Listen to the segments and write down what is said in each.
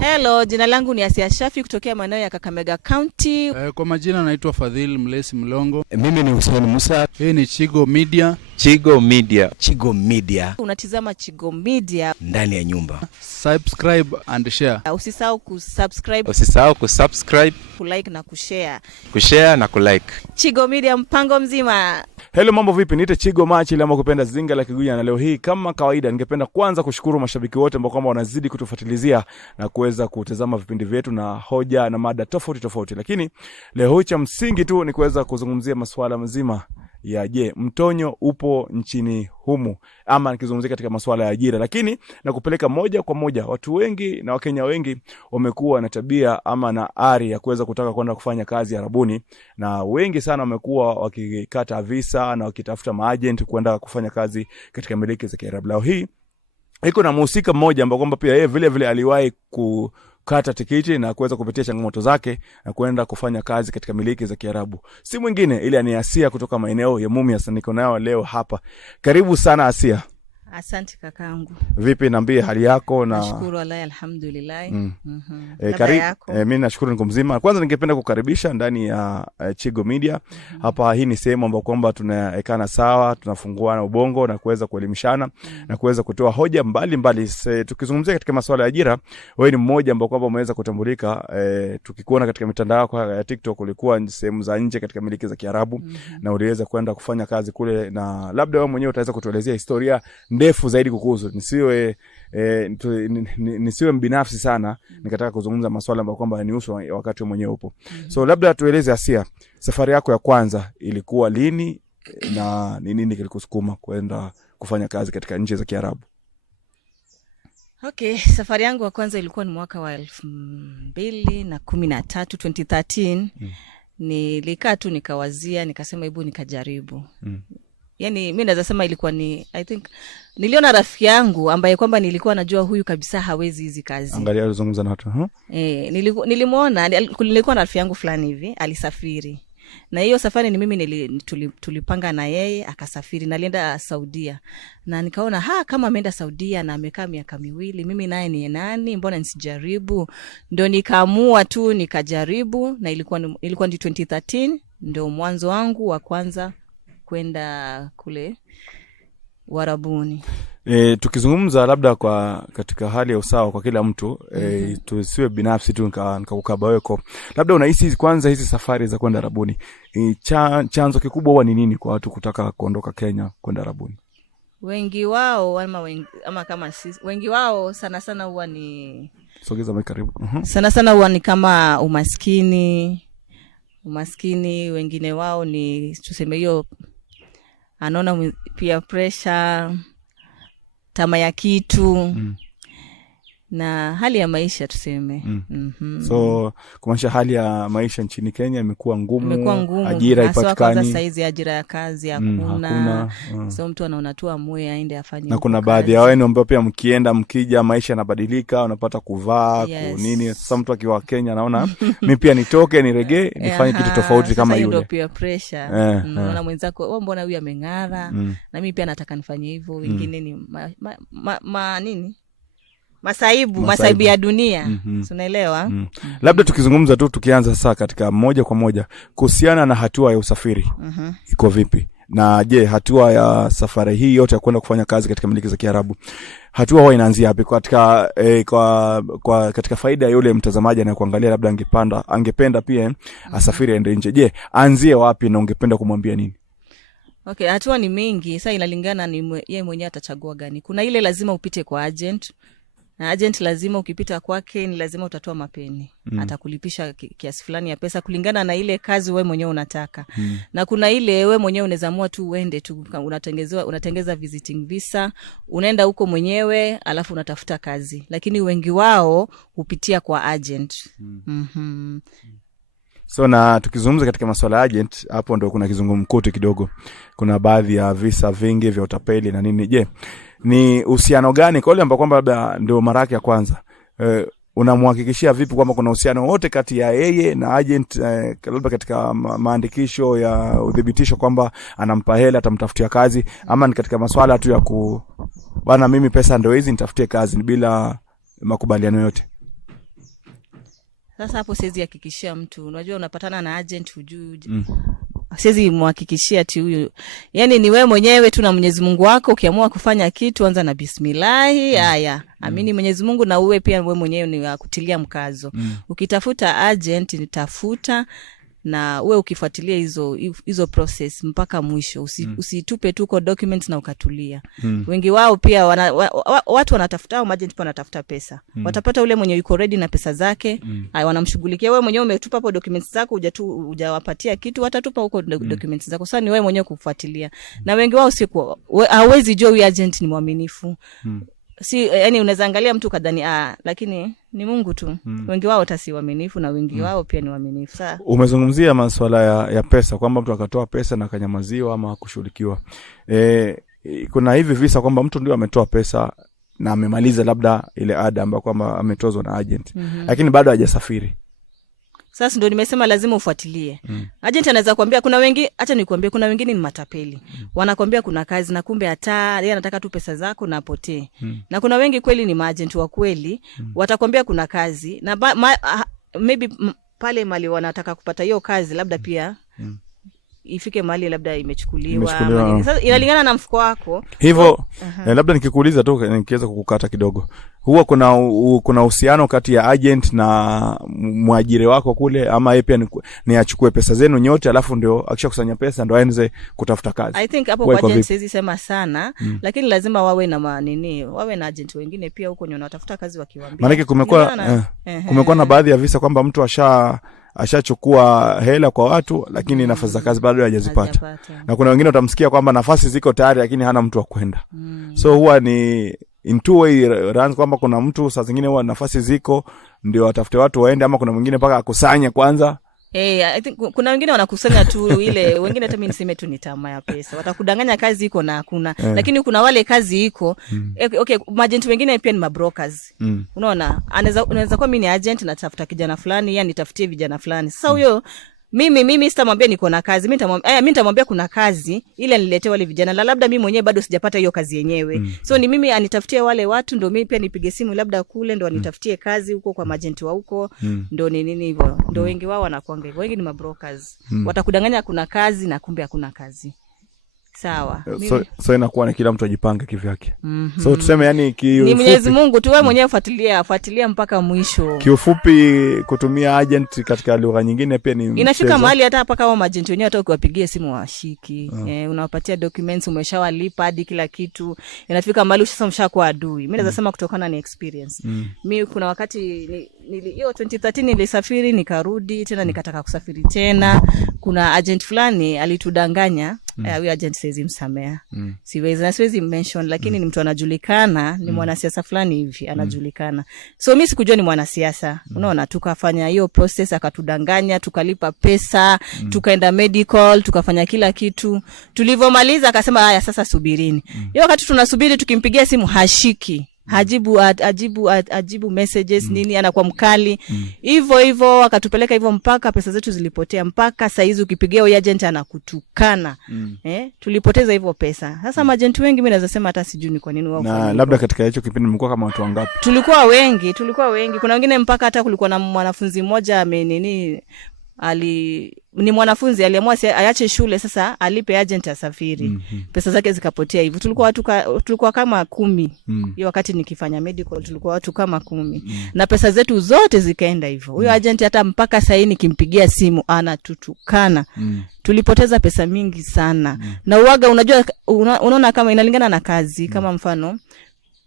Hello, jina langu ni Asia Shafi kutokea maeneo ya Kakamega County. Kwa majina naitwa Fadhili Mlesi Mlongo. Mimi ni Hussein Musa. Hii ni Chigo Media. Chigo Media. Chigo Media. Unatizama Chigo Media ndani ya nyumba. Subscribe and share. Usisahau kusubscribe. Usisahau kusubscribe, kulike na kushare. Kushare na kulike. Chigo Media mpango mzima. Hello, mambo vipi? Niite Chigo Machi ile kupenda zinga la Kigunya, na leo hii kama kawaida ningependa kwanza kushukuru mashabiki wote ambao kwamba wanazidi kutufuatilizia na kuweza kutazama vipindi vyetu na hoja na mada tofauti tofauti. Lakini leo cha msingi tu ni kuweza kuzungumzia masuala mzima ya mtonyo upo nchini humu, ama nikizungumzia katika masuala ya ajira. Lakini na kupeleka moja kwa moja, watu wengi na Wakenya wengi wamekuwa na tabia ama na ari ya kuweza kutaka kwenda kufanya kazi Arabuni, na wengi sana wamekuwa wakikata visa na wakitafuta maagent kwenda kufanya kazi katika miliki za Kiarabu. Leo hii iko na mhusika mmoja ambaye kwamba pia yeye vile vile aliwahi kukata tikiti na kuweza kupitia changamoto zake na kwenda kufanya kazi katika miliki za Kiarabu. Si mwingine ile ni Asia kutoka maeneo ya Mumias, niko nayo leo hapa. Karibu sana Asia. Asante kakangu. Vipi, niambie hali yako? Na nashukuru wallahi alhamdulillah. Mimi nashukuru niko mzima. Kwanza ningependa kukaribisha ndani ya Chigo Media. Hapa hii ni sehemu ambapo kwamba tunaekana sawa, tunafunguana ubongo na kuweza kuelimishana na kuweza kutoa hoja mbalimbali. Tukizungumzia katika masuala ya ajira, wewe ni mmoja ambao kwamba umeweza kutambulika. Tukikuona katika mitandao ya TikTok ulikuwa sehemu za nje katika miliki za Kiarabu na uliweza kwenda kufanya kazi kule, na labda wewe mwenyewe utaweza kutuelezea historia ndefu zaidi kukuhusu. Nisiwe mbinafsi sana, nikataka kuzungumza masuala ambayo kwamba yanihusu wakati mwenyewe upo. So labda tueleze Asia, safari yako ya kwanza ilikuwa lini na ni nini kilikusukuma kwenda kufanya kazi katika nchi za Kiarabu? Okay, safari yangu ya kwanza ilikuwa ni mwaka wa 2013. Nilikaa tu nikawazia, nikasema hebu nikajaribu. Yani mimi naweza sema ilikuwa ni I think niliona rafiki yangu ambaye kwamba nilikuwa najua huyu kabisa hawezi hizi kazi. Angalia uzungumza na watu. Nilimuona, nilikuwa na rafiki yangu fulani hivi alisafiri. Na hiyo safari ni mimi tulipanga na yeye akasafiri, na alienda Saudia. Na nikaona kama ameenda Saudia na amekaa miaka 2, mimi naye ni nani, mbona nisijaribu? Ndio nikaamua tu nikajaribu, na ilikuwa ni 2013 ndio mwanzo wangu wa kwanza kwenda kule Warabuni. Tukizungumza labda kwa katika hali ya usawa kwa kila mtu, tusiwe binafsi tu nikakukaba weko. Labda unahisi kwanza hizi safari za kwenda Arabuni, chanzo kikubwa huwa ni nini kwa watu kutaka kuondoka Kenya kwenda Arabuni? Wengi wao ama kama sisi, wengi wao sana sana huwa ni sogeza mic karibu. Sana sana huwa ni kama umaskini, wengine wao ni tuseme hiyo anaona pia pressure, tamaa ya kitu na hali ya maisha tuseme. So kumaanisha hali ya maisha nchini Kenya imekuwa ngumu, ajira ipatikani. Sasa hizi ajira ya kazi hakuna. So mtu anaona tu amue aende afanye. Na kuna baadhi ya wao ambao pia mkija maisha yanabadilika, unapata kuvaa nini. Sasa mtu akiwa Kenya anaona mimi pia nitoke nirejee nifanye kitu tofauti kama yule. Ndio pia pressure. Unaona mwenzako mbona huyu ameng'ara na mimi pia nataka nifanye hivyo. Wengine ni nini? Masaibu ya dunia. Unaelewa? Labda tukizungumza tu tukianza sasa katika moja kwa moja kuhusiana na hatua ya usafiri. Iko vipi? Na hatua ya safari hii yote ya kwenda kufanya kazi katika miliki za Kiarabu, hatua huwa inaanzia wapi katika katika faida ya yule mtazamaji anayekuangalia, labda angependa pia asafiri aende nje. Anzie wapi na ungependa kumwambia nini? Okay, hatua ni mingi. Sasa inalingana ni yeye mwenyewe atachagua gani. Kuna ile lazima upite kwa agent. Na agent lazima ukipita kwake ni lazima utatoa mapeni. Atakulipisha kiasi fulani ya pesa kulingana na ile kazi wewe mwenyewe unataka. Na kuna ile wewe mwenyewe unaweza amua tu uende tu, unatengeza visiting visa, unaenda huko mwenyewe alafu unatafuta kazi. Lakini wengi wao hupitia kwa agent. So na tukizungumza katika masuala ya agent, hapo ndio kuna kizungumkuti kidogo. Kuna baadhi ya visa vingi vya utapeli na nini. Ni uhusiano gani kwa yule ambao kwamba labda ndio mara yake ya kwanza? Unamhakikishia vipi kwamba kuna uhusiano wote kati ya yeye na agent, labda katika maandikisho ya udhibitisho kwamba anampa hela atamtafutia kazi, ama ni katika masuala tu ya bana mimi pesa ndio hizi nitafutie kazi bila makubaliano yote? Sasa hapo siwezi hakikishia mtu. Unajua unapatana na agent hujui. Siwezi muhakikishia ati huyu. Yaani ni wewe mwenyewe tu na Mwenyezi Mungu wako. Ukiamua kufanya kitu anza na bismillah. Haya. Amini Mwenyezi Mungu na uwe pia wewe mwenyewe ni kutilia mkazo. Ukitafuta agent nitafuta na uwe ukifuatilia hizo process mpaka mwisho. Usitupe tu kwa documents na ukatulia. Wengi wao pia watu wanatafuta au agent pia wanatafuta pesa. Watapata ule mwenye yuko ready na pesa zake, wanamshughulikia. Wewe mwenyewe umetupa hapo documents zako, hujawapatia kitu, watatupa huko documents zako. Sasa ni wewe mwenyewe kufuatilia. Na wengi wao hawezi jua huyu agent ni mwaminifu. Si yani unaweza angalia mtu kadhani lakini ni Mungu tu. Wengi wao si waaminifu na wengi wao pia ni waaminifu. Sasa umezungumzia masuala ya pesa kwamba mtu akatoa pesa na kanyamaziwa ama kushughulikiwa. Kuna hivi visa kwamba mtu ndio ametoa pesa na amemaliza labda ile ada ambayo kwamba ametozwa na agent. Lakini bado hajasafiri. Sasa ndio nimesema lazima ufuatilie. Agent anaweza kuambia kuna wengi, acha nikwambie kuna wengine ni matapeli. Wanakuambia kuna kazi na kumbe hata yeye anataka tu pesa zako na apotee. Na kuna wengi kweli ni agent wa kweli, watakwambia kuna kazi na maybe pale mali wanataka kupata hiyo kazi labda pia ifike mahali labda imechukuliwa. Sasa inalingana na mfuko wako. Hivyo labda nikikuuliza tu nikiweza kukukata kidogo. Huwa kuna uhusiano kati ya agent na mwajiri wako kule ama yeye pia ni achukue pesa zenu nyote alafu ndio akishakusanya pesa ndio aanze kutafuta kazi? I think hapo kwa agent siwezi sema sana, lakini lazima wawe na wawe na agent wengine pia huko nyona watafuta kazi wakiwaambia. Maana kumekuwa na baadhi ya visa kwamba mtu ashachukua hela kwa watu lakini nafasi za kazi bado hajazipata. Na kuna wengine utamsikia kwamba nafasi ziko tayari lakini hana mtu wa kwenda. So huwa ni in two way runs kwamba kuna mtu saa zingine huwa nafasi ziko ndio atafute watu waende ama kuna mwingine mpaka akusanye kwanza. I think kuna wengine wanakusanya tu ile wengine hata mimi niseme tu ni tamaa ya pesa. Watakudanganya kazi iko na hakuna. Lakini kuna wale kazi iko. Okay, agent wengine pia ni mabrokers. Unaona? Unaweza kuwa mimi ni agent na tafuta kijana fulani, yani nitafutie vijana fulani. Sasa huyo mimi sitamwambia niko na kazi. Mimi nitamwambia kuna kazi ile niletee wale vijana. Labda mimi mwenyewe bado sijapata hiyo kazi yenyewe. So ni mimi anitafutie wale watu ndio mimi pia nipige simu labda kule ndio anitafutie kazi huko kwa agent wa huko. Ndio nini hivyo. Ndio wengi wao wanakuanga hivyo. Wengi ni mabrokers. Watakudanganya kuna kazi na kumbe hakuna kazi. Sawa. So inakuwa ni kila mtu ajipange kivyake. So tuseme yani ni Mwenyezi Mungu tu wewe mwenyewe fuatilia mpaka mwisho. Kiufupi kutumia agent katika lugha nyingine pia ni inafika mahali hata mpaka wao agent wenyewe hata ukiwapigia simu washiki. Unawapatia documents umeshawalipa hadi kila kitu. Inafika mahali sasa mshakuwa adui. Mimi naweza sema kutokana na experience. Mimi kuna wakati hiyo 2013 nilisafiri nikarudi tena nikataka kusafiri tena. Kuna agent fulani alitudanganya. Huyo agent siwezi msamea. Siwezi mention lakini ni mtu anajulikana, ni mwanasiasa fulani hivi anajulikana. So mimi sikujua ni mwanasiasa. Unaona tukafanya hiyo process akatudanganya, tukalipa pesa, tukaenda medical, tukafanya kila kitu. Tulivomaliza akasema haya sasa subirini. Hiyo wakati tunasubiri tukimpigia simu hashiki. Ajibu messages nini anakuwa mkali hivyo akatupeleka hivyo mpaka pesa zetu zilipotea mpaka saizi ukipigia huyo agent anakutukana. Tulipoteza hivyo pesa. Sasa agent wengi mimi naweza sema hata sijui ni kwa nini wao. Na labda katika hicho kipindi mlikuwa kama watu wangapi? Tulikuwa wengi. Kuna wengine mpaka hata kulikuwa na mwanafunzi mmoja ni mwanafunzi aliamua aache shule sasa alipe agent asafiri. Pesa zake zikapotea hivyo. Tulikuwa kama 10. Hiyo wakati nikifanya medical tulikuwa watu kama 10. Na pesa zetu zote zikaenda hivyo. Huyo agent hata mpaka sasa nikimpigia simu anatutukana. Tulipoteza pesa mingi sana. Na uwaga unajua unaona kama inalingana na kazi kama mfano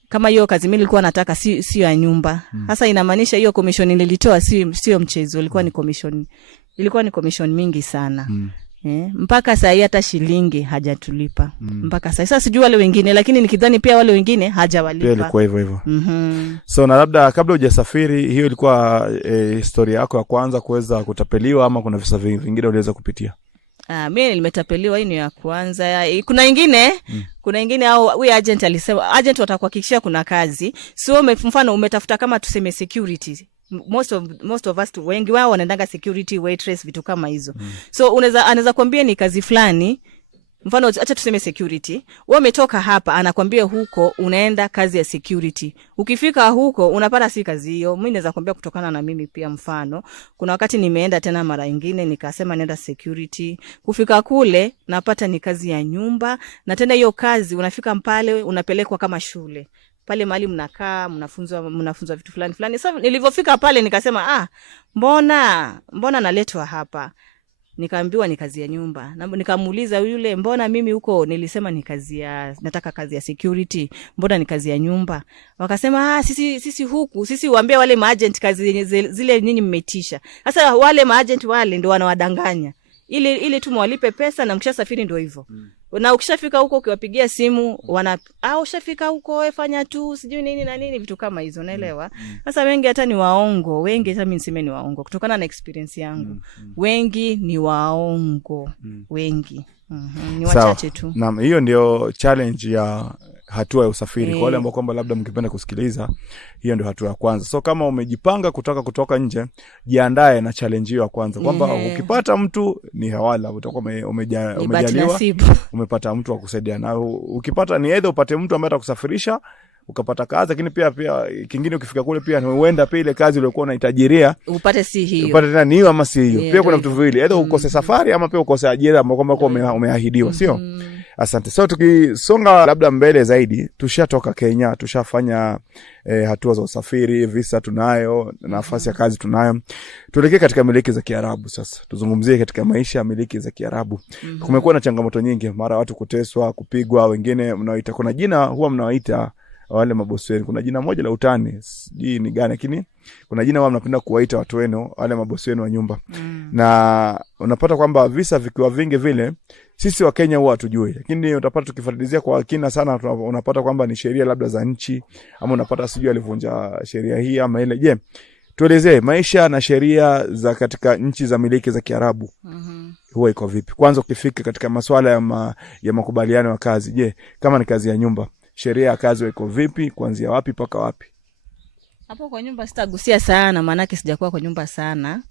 kama hiyo kazi mimi nilikuwa nataka sio ya nyumba. Sasa inamaanisha hiyo commission nilitoa sio mchezo, ilikuwa ni commission mingi sana. Mpaka sasa hata shilingi hajatulipa. Mpaka sasa sijui wale wengine lakini nikidhani pia wale wengine hajawalipa. Pia ilikuwa hivyo. So na labda kabla hujasafiri hiyo ilikuwa historia yako ya kwanza kuweza kutapeliwa ama kuna visa vingine uliweza kupitia? Mimi nimetapeliwa hii ni ya kwanza. Kuna ingine au huyu agent alisema agent watakuhakikishia kuna kazi. So mfano umetafuta kama tuseme security. Most of us wengi wao wanaendanga security waitress vitu kama hizo. So anaweza kuambia ni kazi fulani mfano acha tuseme security, wewe umetoka hapa anakwambia huko unaenda kazi ya security, ukifika huko unapata si kazi hiyo. Mimi naweza kwambia kutokana na mimi pia, mfano kuna wakati nimeenda tena mara nyingine nikasema nenda security, kufika kule napata ni kazi ya nyumba, na tena hiyo kazi unafika pale unapelekwa kama shule pale mahali mnakaa mnafunzwa vitu fulani fulani. Sasa nilivyofika pale nikasema mbona naletwa hapa, nikaambiwa ni kazi ya nyumba, na nikamuuliza yule, mbona mimi huko nilisema ni kazi ya, nataka kazi ya security, mbona ni kazi ya nyumba? Wakasema sisi huku sisi waambia wale maagent kazi zile nyinyi mmetisha. Sasa wale maagent wale ndio wanawadanganya ili tu mwalipe pesa, na mkishasafiri ndio hivyo. Na ukishafika huko ukiwapigia simu ushafika huko fanya tu sijui nini na nini, vitu kama hizo, unaelewa? Sasa wengi hata ni waongo, wengi hata mimi niseme ni waongo kutokana na experience yangu. Wengi ni waongo, wengi. Ni wachache tu. Naam, hiyo ndio challenge ya hatua ya usafiri. Kwa wale ambao kwamba labda mngependa kusikiliza, hiyo ndio hatua ya kwanza. So kama umejipanga kutoka nje, jiandae na challenge hiyo ya kwanza, kwamba ukipata mtu ni hawala, utakuwa umejaliwa, umepata mtu wa kusaidia. Na ukipata ni either upate mtu ambaye atakusafirisha ukapata kazi, lakini pia kingine ukifika kule pia huenda pia ile kazi uliyokuwa unahitajiria upate si hiyo, upate tena ni hiyo ama si hiyo. Pia kuna vitu viwili, either ukose safari ama pia ukose ajira ambayo kwamba umeahidiwa, sio? Asante. So tukisonga labda mbele zaidi, tushatoka Kenya, tushafanya hatua za usafiri, visa tunayo, nafasi ya kazi tunayo. Tuelekee katika miliki za Kiarabu sasa. Tuzungumzie katika maisha ya miliki za Kiarabu. Kumekuwa na changamoto nyingi, mara watu kuteswa, kupigwa, wengine mnaoita, kuna jina huwa mnawaita wale mabosi wenu, kuna jina moja la utani, sijui ni gani, lakini kuna jina huwa mnapenda kuwaita watu wenu wale mabosi wenu wa nyumba. Na unapata kwamba visa vikiwa vingi vile, sisi wa Kenya huwa hatujui, lakini utapata tukifuatilizia kwa kina sana, unapata kwamba ni sheria labda za nchi, ama unapata sijui alivunja sheria hii ama ile. Je, tuelezee maisha na sheria za katika nchi za miliki za Kiarabu huwa iko vipi? Kwanza ukifika katika masuala ya makubaliano ya kazi, je, kama ni kazi ya nyumba, sheria ya kazi iko vipi, kuanzia wapi mpaka wapi? Hapo kwa nyumba sitagusia sana, maana yake sijakuwa kwa nyumba sana.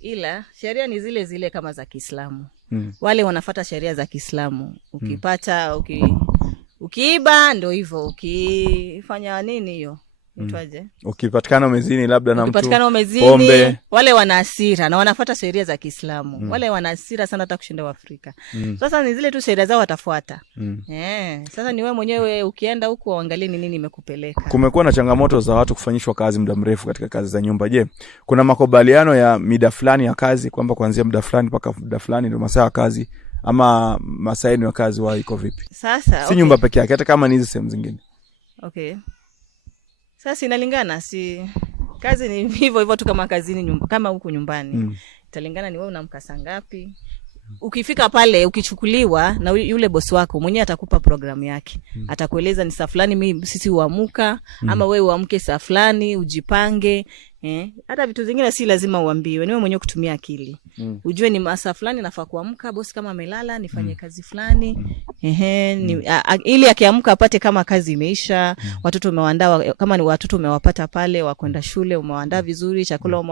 Ila sheria ni zile zile kama za Kiislamu. Wale wanafuata sheria za Kiislamu. Ukipata ukiiba ndio hivyo, ukifanya nini hiyo mtwaje, ukipatikana umezini labda na mtu, pombe, wale wana hasira na wanafuata sheria za Kiislamu. Wale wana hasira sana hata kushinda Waafrika. Sasa ni zile tu sheria zao watafuata. Sasa ni wewe mwenyewe ukienda huko uangalie ni nini imekupeleka. Kumekuwa na changamoto za watu kufanyishwa kazi muda mrefu katika kazi za nyumba. Je, kuna makubaliano ya muda fulani ya kazi, kwamba kuanzia muda fulani mpaka muda fulani ndio masaa ya kazi, ama masaa ya kazi wao iko vipi? Sasa si nyumba pekee yake, hata kama ni hizo sehemu zingine. Sasa inalingana, si kazi ni hivyo hivyo tu kama kazini kama huko nyumbani. Italingana ni wewe unamka saa ngapi. Ukifika pale ukichukuliwa na yule bosi wako mwenyewe, atakupa programu yake. Atakueleza ni saa fulani sisi huamuka, ama wewe uamke saa fulani, ujipange. Hata vitu vingine si lazima uambiwe, ni wewe mwenyewe kutumia akili. Ujue ni masaa fulani nafaa kuamka, bosi kama amelala nifanye kazi fulani. Ili akiamka apate kama kazi imeisha, watoto umewaandaa, kama ni watoto umewapata pale wakwenda shule, umewaandaa vizuri, chakula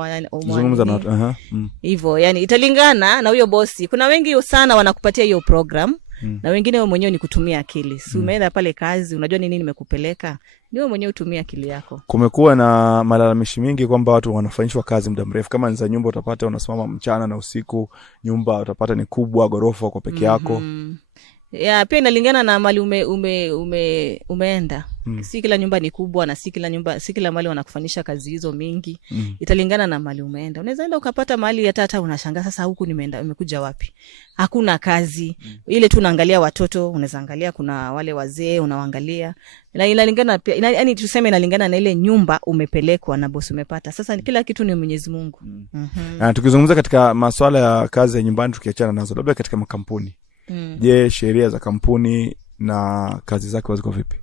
zungumza na hivyo. Yani italingana na huyo bosi. Kuna wengi sana wanakupatia hiyo program, na wengine wewe mwenyewe ni kutumia akili. Si umeenda pale kazi, unajua nini nimekupeleka, ni wewe mwenyewe utumia akili yako. Kumekuwa na malalamishi mingi kwamba watu wanafanyishwa kazi muda mrefu. Kama ni za nyumba, utapata unasimama mchana na usiku, nyumba utapata ni kubwa, gorofa kwa peke yako. Pia inalingana na mali umeenda. Si kila nyumba ni kubwa, na si kila mali wanakufanyisha kazi hizo mingi. Italingana na mali umeenda. Unaweza enda ukapata mali hata unashangaa, sasa huku nimekuja wapi? Hakuna kazi. Ile tu unaangalia watoto, unaweza angalia kuna wale wazee unawaangalia. Na inalingana pia, yani tuseme inalingana na ile nyumba umepelekwa na bosi umepata. Sasa kila kitu ni Mwenyezi Mungu. Na tukizungumza katika masuala ya kazi ya nyumbani, tukiachana nazo, labda katika makampuni. Je, sheria za kampuni na kazi zake ziko vipi?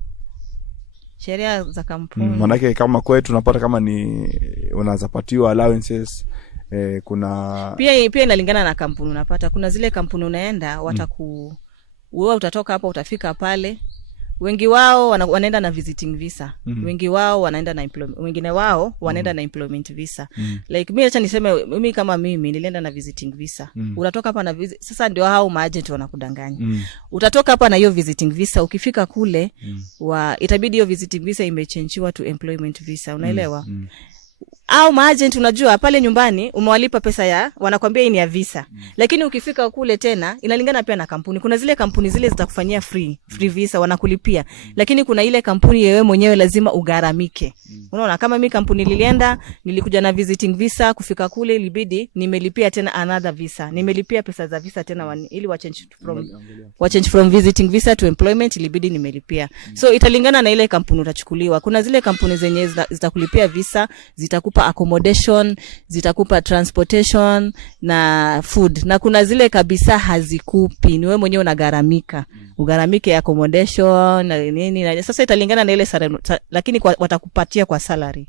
Sheria za kampuni, manake kama kwetu tunapata kama ni unazapatiwa allowances, kuna pia inalingana na kampuni unapata. Kuna zile kampuni unaenda wewe utatoka hapa, utafika pale wengi wao wanaenda na visiting visa. Wengi wao wanaenda na employment, wengine wao wanaenda na employment visa. Like mimi acha niseme mimi kama mimi nilienda na visiting visa. Unatoka hapa na sasa ndio hao maagent wanakudanganya. Utatoka hapa na hiyo visiting visa, ukifika kule itabidi hiyo visiting visa imechangewa to employment visa, unaelewa? Au maagent unajua pale nyumbani umewalipa pesa ya wanakuambia hii ni ya visa. Lakini ukifika kule tena inalingana pia na kampuni. Kuna zile kampuni zile zitakufanyia free visa wanakulipia. Lakini kuna ile kampuni wewe mwenyewe lazima ugaramike. Unaona kama mimi kampuni nilienda nilikuja na visiting visa, kufika kule ilibidi nimelipia tena another visa. Nimelipia pesa za visa tena ili wa change from visiting visa to employment ilibidi nimelipia. So italingana na ile kampuni utachukuliwa. Kuna zile kampuni zenye zitakulipia visa, zitakupa accommodation, zitakupa transportation na food. Na kuna zile kabisa hazikupi, ni wewe mwenyewe unagaramika. Ugaramike accommodation na nini na sasa italingana na ile lakini watakupatia kwa salary.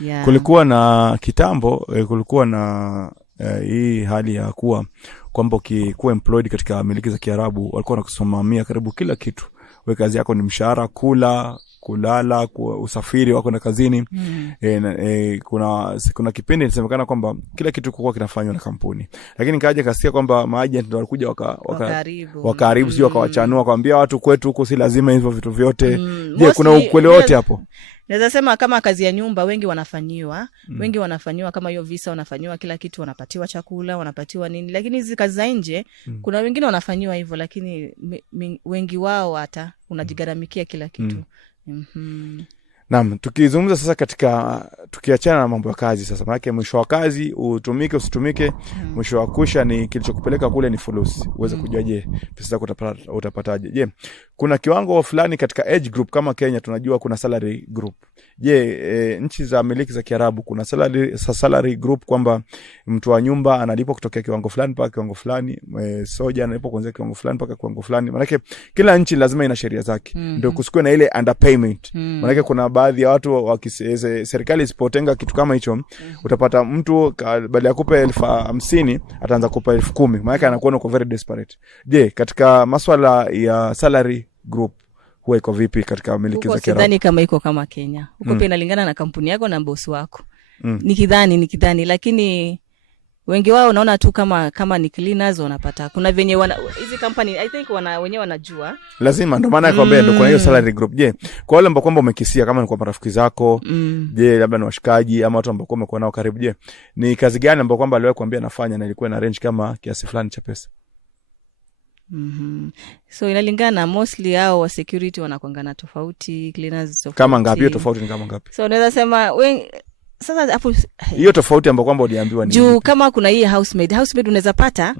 Yeah. Kulikuwa na kitambo, kulikuwa na hii hali ya kuwa kwamba ukikuwa employed katika miliki za Kiarabu walikuwa wanakusimamia karibu kila kitu. Wewe kazi yako ni mshahara, kula, kulala, usafiri wako na kazini. Kuna kipindi inasemekana kwamba kila kitu kulikuwa kinafanywa na kampuni. Lakini kaja kasikia kwamba maagent ndio walikuja wakaribu sio wakawachanua kwambia watu kwetu huko si lazima hivyo vitu vyote. Je, kuna ukweli wote hapo? Naweza sema kama kazi ya nyumba wengi wanafanyiwa, wengi wanafanyiwa kama hiyo visa wanafanyiwa kila kitu, wanapatiwa chakula, wanapatiwa nini. Lakini hizi kazi za nje kuna wengine wanafanyiwa hivyo lakini wengi wao hata unajigaramikia kila kitu. Naam, tukizungumza sasa tukiachana na mambo ya kazi sasa, maana mwisho wa kazi utumike usitumike, mwisho wa kusha ni kilichokupeleka kule ni fulusi. Uweze kujua je, pesa zako utapataje? Je, kuna kiwango fulani katika age group kama Kenya tunajua kuna salary group. Je, nchi za miliki za Kiarabu kuna salary group kwamba mtu wa nyumba analipwa kutoka kiwango fulani mpaka kiwango fulani, soja analipwa kuanzia kiwango fulani mpaka kiwango fulani. Maana kila nchi lazima ina sheria zake. Ndio kusikue na ile underpayment. Maana kuna baadhi ya watu serikali isipotenga kitu kama hicho, utapata mtu badala ya kupa 50,000 ataanza kupa 10,000. Maana anakuwa uko very desperate. Je, katika masuala ya salary group huwa iko vipi katika miliki za Kiarabu? Sidhani kama iko kama Kenya. Huko pia inalingana na kampuni yako na boss wako. Nikidhani lakini wengi wao unaona tu kama ni cleaners wanapata. Kuna venye hizi company I think wenyewe wanajua. Lazima ndio maana nakwambia ndio kuna hiyo salary group. Je, kwa wale ambao kwamba umekisia kama ni kwa marafiki zako, je labda ni washikaji ama watu ambao umekuwa nao karibu, je ni kazi gani ambao kwamba aliwahi kuambia nafanya na ilikuwa na range kama kiasi fulani cha pesa? So inalingana, mostly hao wa security wanakuangana tofauti, cleaners tofauti. Kama ngapi hiyo tofauti ni kama ngapi? So unaweza sema sasa hapo hiyo tofauti ambayo kwamba uliambiwa ni juu kama kuna hii housemaid unaweza pata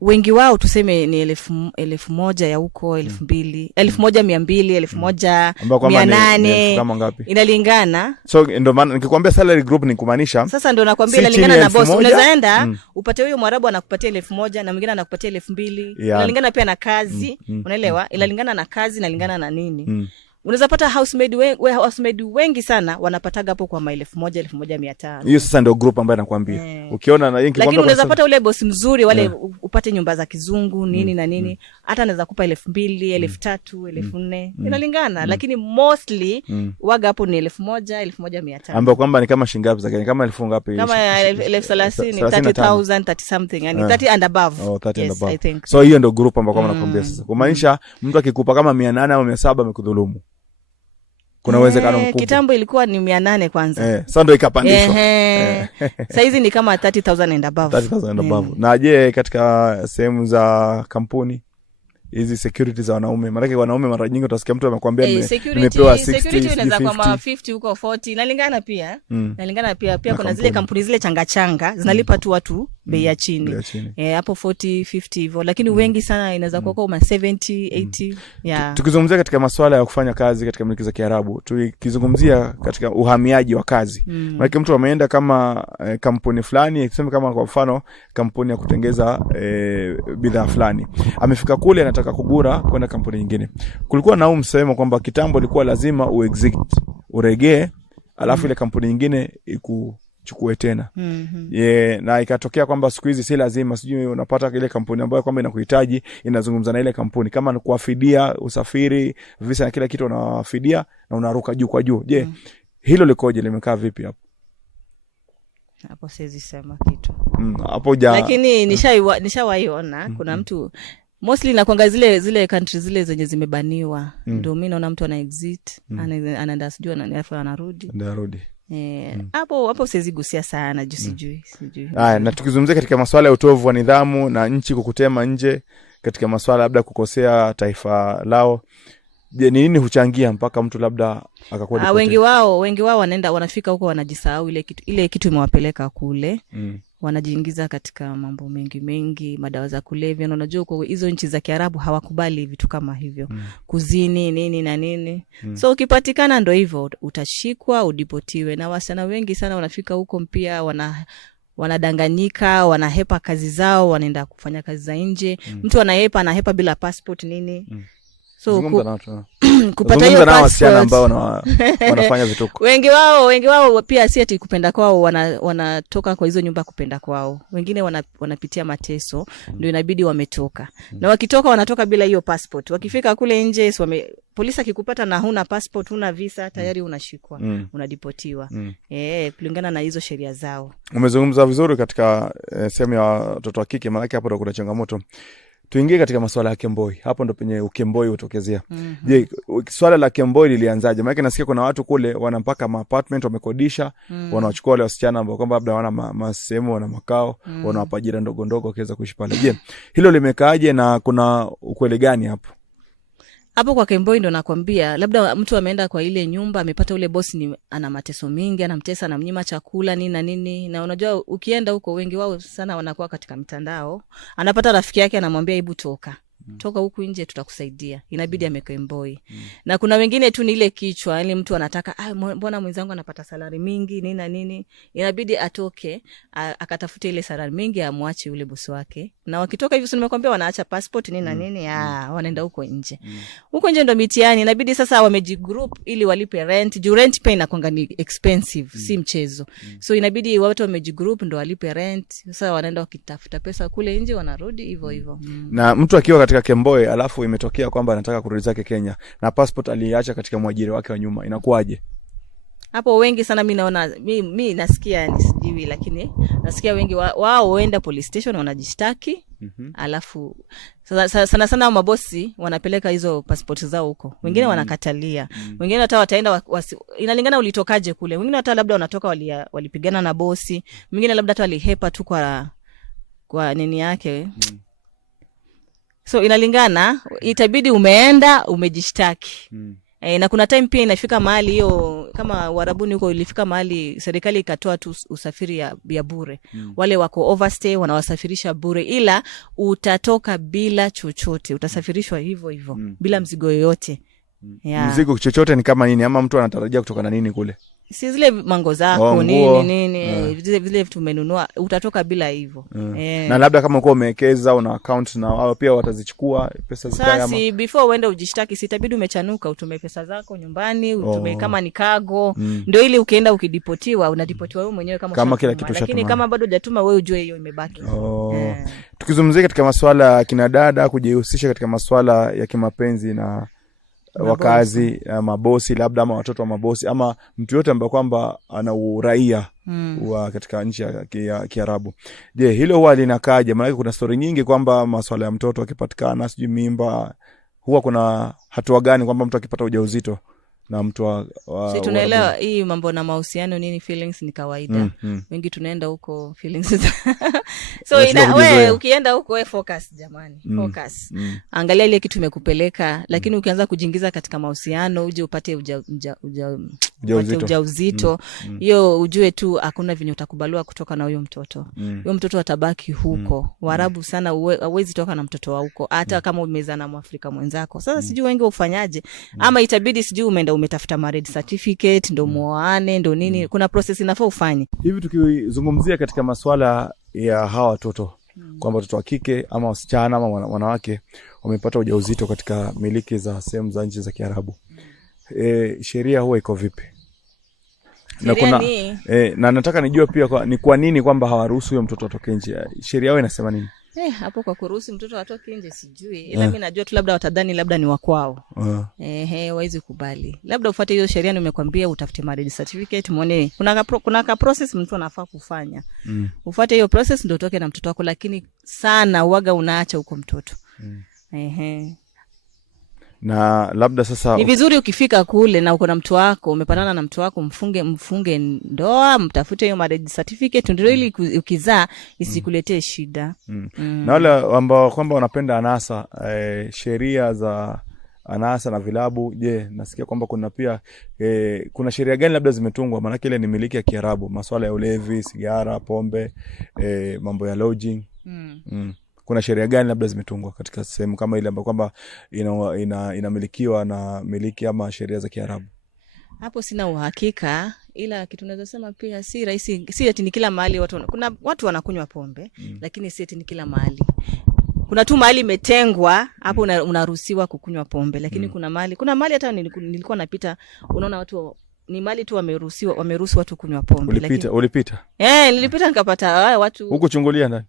wengi wao tuseme ni 1,000 ya huko 2,000, 1,200, 1,800. Kama ngapi? Inalingana. So ndio maana nikikwambia salary group ni kumaanisha sasa ndio nakwambia inalingana na boss. Unaweza enda upate huyo Mwarabu anakupatia 1,000 na mwingine anakupatia 2,000. Inalingana pia na kazi, unaelewa? Inalingana na kazi, inalingana na nini. Unaweza pata housemaid wengi sana wanapataga hapo kwa 1,000, 1,500. Hiyo sasa ndio group ambayo nakwambia. Ukiona na yinki lakini unaweza pata ule boss mzuri wale upate nyumba za kizungu nini na nini, hata anaweza kupa 2,000, 3,000, 4,000. Inalingana lakini mostly waga hapo ni 1,000, 1,500. Ambapo kwamba ni kama shingapi za Kenya, kama 1,000 ngapi? Kama 30,000, 30,000, 30 something, yani 30 and above. 30 and above. I think. So hiyo ndio group ambapo kama nakwambia sasa. Kumaanisha mtu akikupa kama 800 au 700 amekudhulumu. Kuna uwezekano mkubwa. Kitambo ilikuwa ni 800 kwanza. Sasa ndio ikapandishwa. Sasa hizi ni kama 30,000 and above. 30,000 and above. Na je, katika sehemu za kampuni hizi security za wanaume, maana wanaume mara nyingi utasikia mtu amekwambia nimepewa 60, security inaweza kwa 50 huko 40. Inalingana pia. Inalingana pia kuna zile kampuni zile changa zinalipa tu watu bei ya chini. Hapo 40, 50 hivyo. Lakini wengi sana inaweza kuwa kama 70, 80. Yeah. Tukizungumzia katika masuala ya kufanya kazi katika miliki za Kiarabu, tukizungumzia katika uhamiaji wa kazi. Maana mtu ameenda kama kampuni fulani, tuseme kama kwa mfano kampuni ya kutengeza bidhaa fulani. Amefika kule anataka kugura kwenda kampuni nyingine. Kulikuwa na msemo kwamba kitambo ilikuwa lazima uexit, uregee, alafu ile kampuni nyingine chukue tena. Na ikatokea kwamba siku hizi si lazima, sijui unapata ile kampuni ambayo kwamba inakuhitaji inazungumza na ile kampuni kama ni kuafidia usafiri, visa na kila kitu unafidia na unaruka juu kwa juu. Je, hilo likoje, limekaa vipi hapo? Hapo siwezi sema kitu. Hapo lakini nishawaiona kuna mtu mostly na kuanga zile countries zile zenye zimebaniwa, ndio mimi naona mtu ana exit anaenda sijui anarudi. Hapo siwezi gusia sana juu sijui. Na tukizungumzia katika masuala ya utovu wa nidhamu na nchi kukutema nje katika masuala labda kukosea taifa lao, je, ni nini huchangia mpaka mtu labda akakuwa wengi wao wanafika huko wanajisahau ile kitu imewapeleka kule. Wanajiingiza katika mambo mengi, madawa za kulevya, na unajua kwa hizo nchi za Kiarabu hawakubali vitu kama hivyo. Kuzini nini na nini. So ukipatikana ndo hivyo utashikwa, udipotiwe. Na wasichana wengi sana wanafika huko pia wanadanganyika, wanahepa kazi zao, wanaenda kufanya kazi za nje. Mtu anahepa bila passport nini. So kupata hiyo wasichana ambao wanafanya vituko. Wengi wao pia si ati kupenda kwao, wanatoka kwa hizo nyumba kupenda kwao. Wengine wanapitia mateso, ndio inabidi wametoka. Na wakitoka wanatoka bila hiyo passport. Wakifika kule nje polisi akikupata na huna passport, huna visa, tayari unashikwa, unadipotiwa. Kulingana na hizo sheria zao. Umezungumza vizuri katika sehemu ya watoto wa kike, maana hapo ndo kuna changamoto. Tuingie katika masuala ya kemboi. Hapo ndo penye ukemboi utokeza. Je, swala la kemboi lilianzaje? Maana nasikia kuna watu kule wanampaka apartment wamekodisha, wanachukua wale wasichana ambao kwamba labda wana masehemu, wana makao, wanawapa ajira ndogo ndogo waweza kuishi pale. Je, hilo limekaaje na kuna ukweli gani hapo? Hapo kwa kemboi ndo nakwambia, labda mtu ameenda kwa ile nyumba, amepata ule bosi ana mateso mingi, anamtesa, anamnyima chakula nini na nini. Na unajua ukienda huko wengi wao sana wanakuwa katika mitandao. Anapata rafiki yake anamwambia hebu toka huku nje tutakusaidia. Inabidi amekemboi. Na kuna wengine tu ni ile kichwa, yani mtu anataka mbona mwenzangu anapata salary mingi nini na nini. Inabidi atoke akatafute ile salary mingi amwache ule bosi wake. Na wakitoka hivyo nimekwambia wanaacha passport nini na nini, wanaenda huko nje. Huko nje ndo mitiani, inabidi sasa wamejigroup ili walipe rent. Juu rent pay inakuanga ni expensive, si mchezo. So inabidi watu wamejigroup ndo walipe rent. Sasa wanaenda wakitafuta pesa kule nje, wanarudi hivyo. Na mtu akiwa katika kemboi alafu imetokea kwamba anataka kurudi zake Kenya na passport aliacha katika mwajiri wake wa nyuma, inakuaje? Hapo wengi sana mimi naona mimi nasikia nisijui, lakini nasikia wengi wao huenda police station wanajishtaki. Alafu sana mabosi wanapeleka hizo passport zao huko. Wengine wanakatalia. Wengine hata wataenda inalingana ulitokaje kule. Wengine hata labda wanatoka walipigana na bosi. Wengine labda hata walihepa tu kwa nini yake. So inalingana, itabidi umeenda umejishtaki. Na kuna time pia inafika mahali hiyo, kama Warabuni huko ilifika mahali serikali ikatoa tu usafiri ya bure. Wale wako overstay wanawasafirisha bure, ila utatoka bila chochote, utasafirishwa hivyo bila mzigo yoyote. Mzigo chochote ni kama nini, ama mtu anatarajia kutoka na nini kule? Si zile mango zako nini vile vitu umenunua, utatoka bila hivyo. Na labda kama uko umewekeza una account na wao pia watazichukua pesa zako. Sasa before uende ujishtaki, sitabidi umechanuka, utume pesa zako nyumbani, utume kama ni cargo, ndio ili ukienda ukidipotiwa unadipotiwa wewe mwenyewe kama kila kitu shatuma. Lakini kama bado hujatuma wewe ujue hiyo imebaki. Tukizungumzia katika masuala ya kina dada kujihusisha katika masuala ya kimapenzi na wakazi, mabosi labda, ama watoto wa mabosi, ama mtu yote ambaye kwamba ana uraia wa katika nchi ya Kiarabu. Je, hilo huwa linakaje? Maana kuna story nyingi kwamba masuala ya mtoto akipatikana, sijui mimba, huwa kuna hatua gani kwamba mtu akipata ujauzito na mtu si tunaelewa hii mambo na mahusiano nini, feelings ni kawaida. Wengi tunaenda huko feelings. So wewe ukienda huko wewe focus jamani, focus. Angalia ile kitu imekupeleka, lakini ukianza kujiingiza katika mahusiano uje upate ujauzito, hiyo ujue tu hakuna vinyo utakubaliwa kutoka na huyo mtoto. Huyo mtoto atabaki huko. Waarabu sana hawezi toka na mtoto wa huko, hata kama umezaa na Mwafrika mwenzako. Sasa sijui wengi ufanyaje, ama itabidi sijui umeenda umetafuta marriage certificate ndo muoane ndo nini. Kuna process inafaa ufanye. Hivi tukizungumzia katika masuala ya hawa watoto, kwamba watoto wa kike ama wasichana ama wanawake wamepata ujauzito katika miliki za sehemu za nchi za Kiarabu, sheria huwa iko vipi? Na kuna na nataka nijue pia ni kwa nini kwamba hawaruhusu huyo mtoto atoke nje. Sheria yao inasema nini? Hapo kwa kuruhusu mtoto atoke nje sijui. Ila mimi najua tu labda watadhani labda ni wa kwao. Hawezi kubali. Labda ufuate hiyo sheria nimekwambia, utafute marriage certificate muone. Kuna ka process mtu anafaa kufanya. Ufuate hiyo process ndio utoke na mtoto wako, lakini sana uaga unaacha huko mtoto. Na labda sasa ni vizuri ukifika kule na uko na mtu wako, umepatana na mtu wako, mfunge ndoa, mtafute hiyo marriage certificate ndio ili ukizaa isikuletee shida. Na wale ambao kwamba wanapenda anasa, sheria za anasa na vilabu, je, nasikia kwamba kuna pia kuna sheria gani labda zimetungwa? Maana ile ni miliki ya Kiarabu, masuala ya ulevi, sigara, pombe, mambo ya lodging. Kuna sheria gani labda zimetungwa katika sehemu kama ile ambapo kwamba inamilikiwa na miliki ama sheria za Kiarabu? Hapo sina uhakika, ila kitu naweza sema pia si rahisi, si eti ni kila mahali kuna watu wanakunywa pombe, lakini si eti ni kila mahali. Kuna tu mahali imetengwa hapo unaruhusiwa kukunywa pombe, lakini kuna mahali hata nilikuwa napita, unaona watu ni mali tu wameruhusu watu kunywa pombe. Ulipita? Nilipita nikapata watu huko chungulia ndani.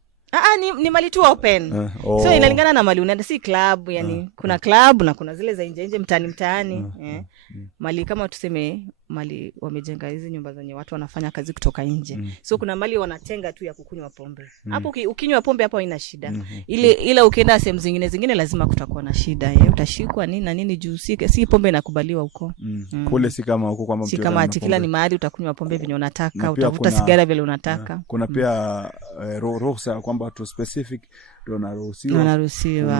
Ni mali tu open. So inalingana na mali unaenda, si club, yani kuna club na kuna zile za nje mtaani. Mali kama tuseme mali wamejenga hizi nyumba zenye watu wanafanya kazi kutoka nje. So kuna mali wanatenga tu ya kukunywa pombe. Hapo ukinywa pombe hapo haina shida. Ila ukienda sehemu zingine lazima kutakuwa na shida. Utashikwa nini na nini juu si pombe inakubaliwa huko. Kule si kama huko kwamba mtu si kama kila ni mahali utakunywa pombe vile unataka, utavuta sigara vile unataka. Kuna pia ruhusa kwamba tu specific ndio unaruhusiwa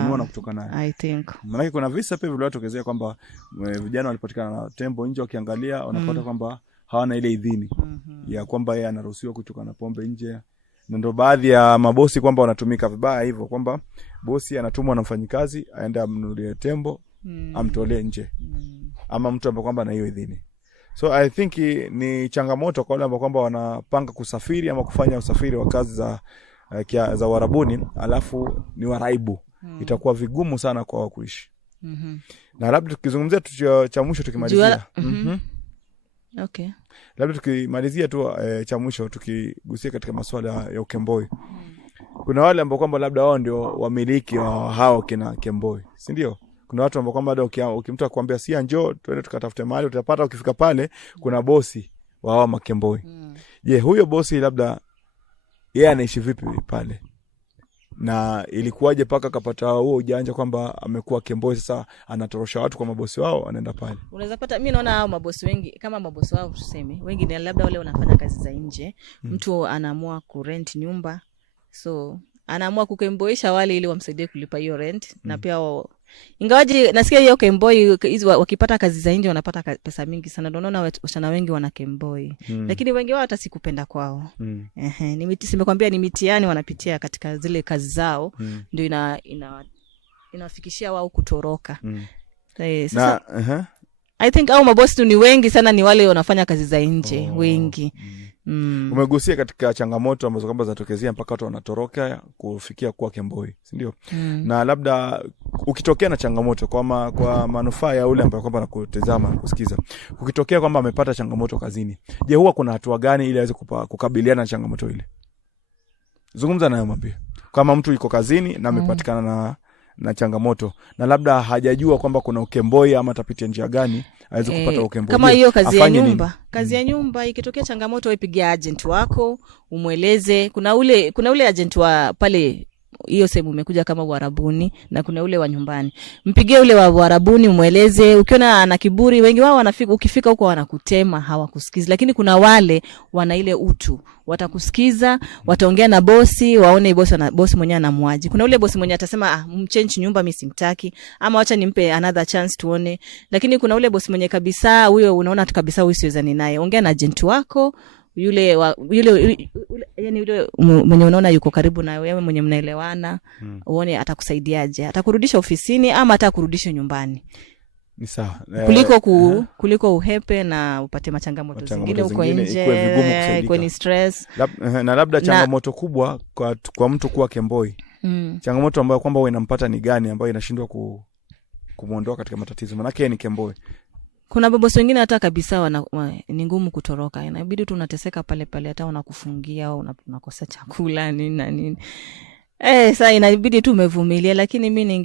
kununua kutoka nayo. I think. Maana kuna visa pia vile watokezea kwamba vijana walipatikana na tembo nje, wakiangalia wanapata kwamba hawana ile idhini ya kwamba yeye anaruhusiwa kutoka na pombe nje. Na ndio baadhi ya mabosi kwamba wanatumika vibaya hivyo, kwamba bosi anatumwa na mfanyikazi aende amnunulie tembo amtolee nje, ama mtu ambaye kwamba ana hiyo idhini. So I think ni changamoto kwa wale ambao kwamba wanapanga kusafiri ama kufanya usafiri wa kazi za Uarabuni alafu ni waraibu. Itakuwa vigumu sana kwa wao kuishi. Na labda tukizungumzia cha mwisho tukimalizia. Okay. Labda tukimalizia tu cha mwisho tukigusia katika masuala ya ukemboi. Kuna wale ambao kwamba labda wao ndio wamiliki wa hao kina kemboi, si ndio? Kuna watu ambao kwamba ukimtu akwambia si njoo twende tukatafute mahali, utapata ukifika pale kuna bosi wa hao makemboi. Je, huyo bosi labda yeye anaishi vipi pale? Na ilikuwaje paka kapata huo ujanja kwamba amekuwa kemboi, sasa anatorosha watu kwa mabosi wao anaenda pale? Unaweza pata, mimi naona hao mabosi wengi kama mabosi wao tuseme, wengi ni labda wale wanafanya kazi za nje. Mtu anaamua kurent nyumba. So anaamua kukemboisha wale ili wamsaidie kulipa hiyo rent. Na pia ingawaje nasikia hiyo kemboi hizo wakipata kazi za nje wanapata pesa mingi sana. Ndio naona wasichana wengi wana kemboi. Lakini wengi wao hata sikupenda kwao. Nimekwambia ni mitihani wanapitia katika zile kazi zao, ndio inafikishia wao kutoroka. Sasa I think au mabosi tu ni wengi sana, ni wale wanafanya kazi za nje wengi. Umegusia katika changamoto ambazo kwamba zinatokezea mpaka watu wanatoroka kufikia kuwa kemboi, si ndio? Na labda ukitokea na changamoto kwa manufaa ya ule ambaye kwamba anakutazama na kusikiza, ukitokea kwamba amepata changamoto kazini, je, huwa kuna hatua gani ili aweze kukabiliana na changamoto ile? Zungumza naye, mwambie kama mtu yuko kazini na amepatikana na changamoto na labda hajajua kwamba kuna ukemboi ama atapitia njia gani aweze kupata ukemboi. Kama hiyo kazi ya nyumba, kazi ya nyumba ikitokea changamoto, wewe pigia agent wako, umueleze. Kuna ule agent wa pale hiyo sehemu umekuja kama Uarabuni, na kuna ule wa nyumbani. Mpigie ule wa Uarabuni umueleze. Ukiona ana kiburi, wengi wao ukifika huko wanakutema, hawakusikizi. Lakini kuna wale wana ile utu, watakusikiza, wataongea na bosi, waone bosi mwenyewe anamwaji. Kuna ule bosi mwenyewe atasema mchange nyumba mimi simtaki, ama acha nimpe another chance tuone. Lakini kuna ule bosi mwenyewe kabisa, huyo unaona tu kabisa huyu siwezani naye. Ongea na agent wako, yule yani yule mwenye unaona yuko karibu na wewe, mwenye mnaelewana, uone atakusaidiaje, atakurudisha ofisini ama atakurudisha nyumbani. Ni sawa. Kuliko uhepe na upate machangamoto zingine huko nje, kwenye stress. Na labda changamoto kubwa kwa mtu kuwa kemboi. Changamoto ambayo kwamba wewe inampata ni gani ambayo inashindwa kumuondoa katika matatizo? Maana yake ni kemboi. Kuna mabosi wengine hata kabisa ni ngumu kutoroka. Inabidi tu unateseka pale pale, hata unakufungia au unakosa chakula nini na nini. Sasa inabidi tu umevumilia, lakini mimi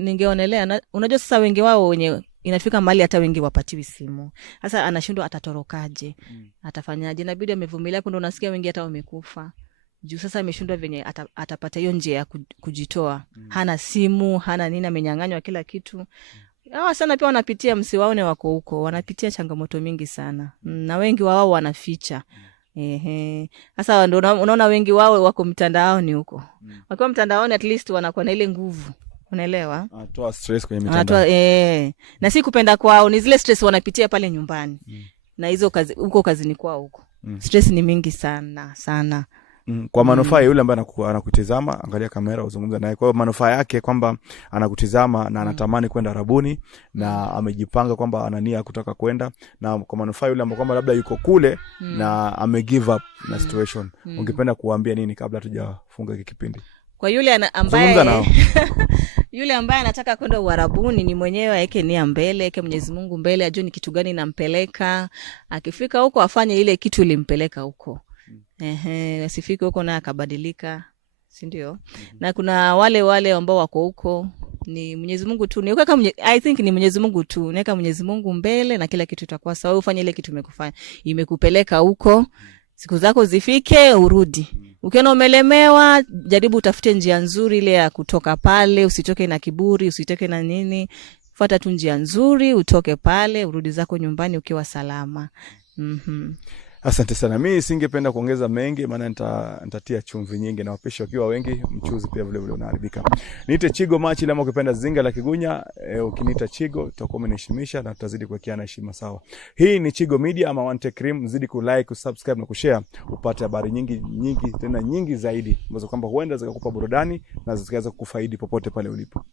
ningeonelea unajua sasa wengi wao wenye inafika mahali hata wengi wapatiwi simu. Sasa anashindwa atatorokaje? Atafanyaje? Inabidi amevumilia, hapo ndo unasikia wengi hata wamekufa. Juu sasa ameshindwa venye atapata hiyo njia ya kujitoa. Hana simu, hana nini, amenyang'anywa kila kitu. Hawa sana pia wanapitia, msiwaone wako huko, wanapitia changamoto mingi sana. Na wengi wao wanaficha. Sasa ndio unaona wengi wao wako mtandaoni huko. Wakiwa mtandaoni at least wanakuwa na ile nguvu. Unaelewa? Anatoa stress kwenye mitandao. Na si kupenda kwao, ni zile stress wanapitia pale nyumbani. Na hizo kazi huko kazini kwao huko. Stress ni mingi sana sana. Kwa manufaa yule ambaye anakutizama, angalia kamera uzungumza naye. Kwa hiyo manufaa yake kwamba anakutizama na anatamani kwenda Arabuni na amejipanga kwamba ana nia kutaka kwenda, na kwa manufaa yule ambaye kwamba labda yuko kule na give up na situation. Ungependa kuambia nini kabla tujafunga hiki kipindi? Kwa yule ambaye yule ambaye anataka kwenda Uarabuni, ni mwenyewe aweke nia mbele, aweke Mwenyezi Mungu mbele, ajue ni kitu gani inampeleka. Akifika huko afanye ile kitu ilimpeleka huko. Asifike huko na akabadilika, si ndio? Na kuna wale ambao wako huko, ni Mwenyezi Mungu tu. I think ni Mwenyezi Mungu tu. Naweka Mwenyezi Mungu mbele na kila kitu itakuwa sawa. Ufanye ile kitu imekupeleka huko. Siku zako zifike urudi. Ukiona umelemewa, jaribu utafute njia nzuri ile ya kutoka pale, usitoke na kiburi, usitoke na nini. Fuata tu njia nzuri, utoke pale, urudi zako nyumbani ukiwa salama. Asante sana. Mimi singependa kuongeza mengi, maana nitatia chumvi nyingi na wapishi wakiwa wengi, mchuzi pia vile vile unaharibika. Niite Chigo Machi, kama ukipenda Zinga la Kigunya, ukiniita Chigo utakuwa umeniheshimisha na tutazidi kuwekeana heshima sawa. Hii ni Chigo Media ama One Take Cream. Zidi kulike, kusubscribe na kushare upate habari nyingi tena nyingi zaidi ambazo kwamba huenda zikakupa burudani na zikaweza kukufaidi popote pale ulipo.